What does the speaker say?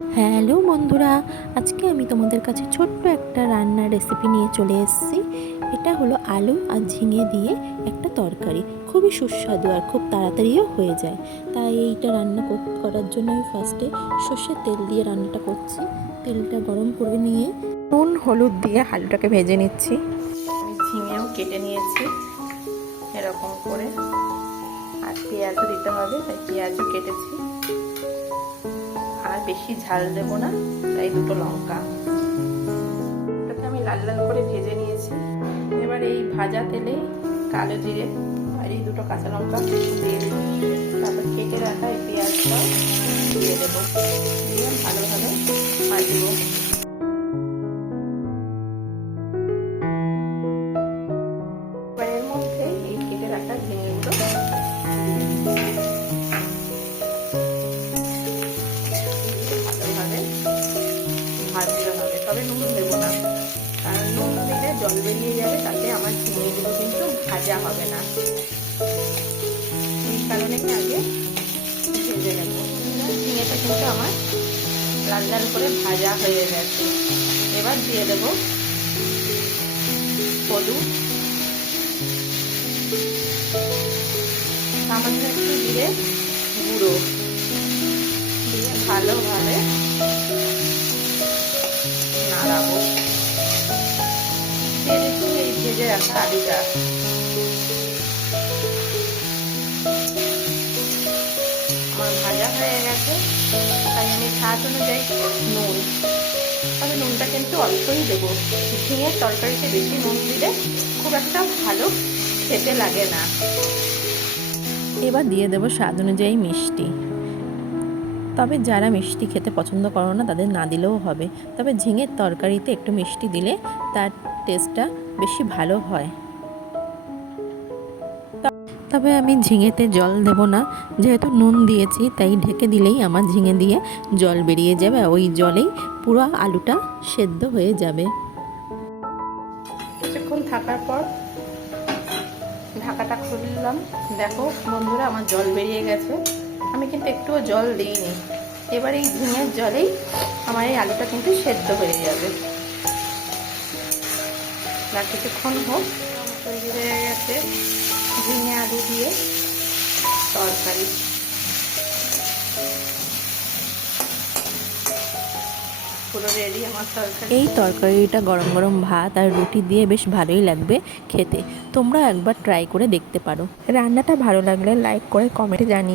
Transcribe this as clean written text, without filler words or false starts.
Hello বন্ধুরা, আজকে আমি তোমাদের কাছে ছোট্ট একটা রান্নার রেসিপি নিয়ে চলে এসেছি। এটা হলো আলু আর ঝিঙে দিয়ে একটা তরকারি, খুবই সুস্বাদু আর খুব তাড়াতাড়িও হয়ে যায়। তাই এইটা রান্না করার জন্য আমি ফার্স্টে সর্ষের তেল দিয়ে রান্নাটা করছি। তেলটা গরম করে নিয়ে নুন হলুদ দিয়ে আলুটাকে ভেজে নিচ্ছি। আমি ঝিঙেও কেটে নিয়েছি এরকম করে, আর পেঁয়াজও দিতে হবে, তাই পেঁয়াজও কেটেছি। আর বেশি ঝাল দেব না, তাই দুটো লঙ্কা। এটাকে আমি লাল লাল করে ভেজে নিয়েছি। এবার এই ভাজা তেলে কালো জিরে আর এই দুটো কাঁচা লঙ্কা দিয়ে দেবো। তারপর কেটে রাখা এই পেঁয়াজটাও দিয়ে দেবো, দিয়ে ভালোভাবে ভাজবো। এবার এর মধ্যে এই কেটে রাখা ঝিঙেগুলো ভালোভাবে ভাজতে হবে, তবে নুন দেবো না, কারণ নুন দিলে জল বেরিয়ে যাবে, তাতে আমার ঝিঙেগুলো কিন্তু ভাজা হবে না। এই কারণে আগে ভেজে নেব। ঝিঙেটা কিন্তু আমার লাল লাল করে ভাজা হয়ে গেছে। এবার দিয়ে দেব হলুদ, সামান্য একটু দিয়ে গুঁড়ো দিয়ে ভালোভাবে নাড়াবো। দিয়ে দিচ্ছি এই ভেজে রাখা আলুটা। আমার ভাজা হয়ে গেছে, তাই আমি স্বাদ অনুযায়ী নুন, তবে নুনটা কিন্তু অল্পই দেবো। ঝিঙের তরকারিতে বেশি নুন দিলে খুব একটা ভালো খেতে লাগে না। এবার দিয়ে দেবো স্বাদ অনুযায়ী মিষ্টি, তবে যারা মিষ্টি খেতে পছন্দ করো না তাদের না দিলেও হবে। তবে ঝিঙের তরকারিতে একটু মিষ্টি দিলে তার টেস্টটা বেশি ভালো হয়। তবে আমি ঝিঙেতে জল দেব না, যেহেতু নুন দিয়েছি, তাই ঢেকে দিলেই আমার ঝিঙে দিয়ে জল বেরিয়ে যাবে, ওই জলেই পুরো আলুটা সেদ্ধ হয়ে যাবে। কিছুক্ষণ থাকার পর ঢাকাটা খুললাম, দেখো বন্ধুরা আমার জল বেরিয়ে গেছে। আমি কিন্তু একটুও জল দিইনি। এবার এই ঝিঙের জলেই আমার এই আলুটা কিন্তু সেদ্ধ হয়ে যাবে। আর কিছুক্ষণ হোক, তৈরি হয়ে গেছে ঝিঙে আলু দিয়ে তরকারি। পুরো রেডি আমার তরকারি। এই তরকারিটা গরম গরম ভাত আর রুটি দিয়ে বেশ ভালোই লাগবে খেতে। তোমরা একবার ট্রাই করে দেখতে পারো। রান্নাটা ভালো লাগলে লাইক করে কমেন্টে জানিও।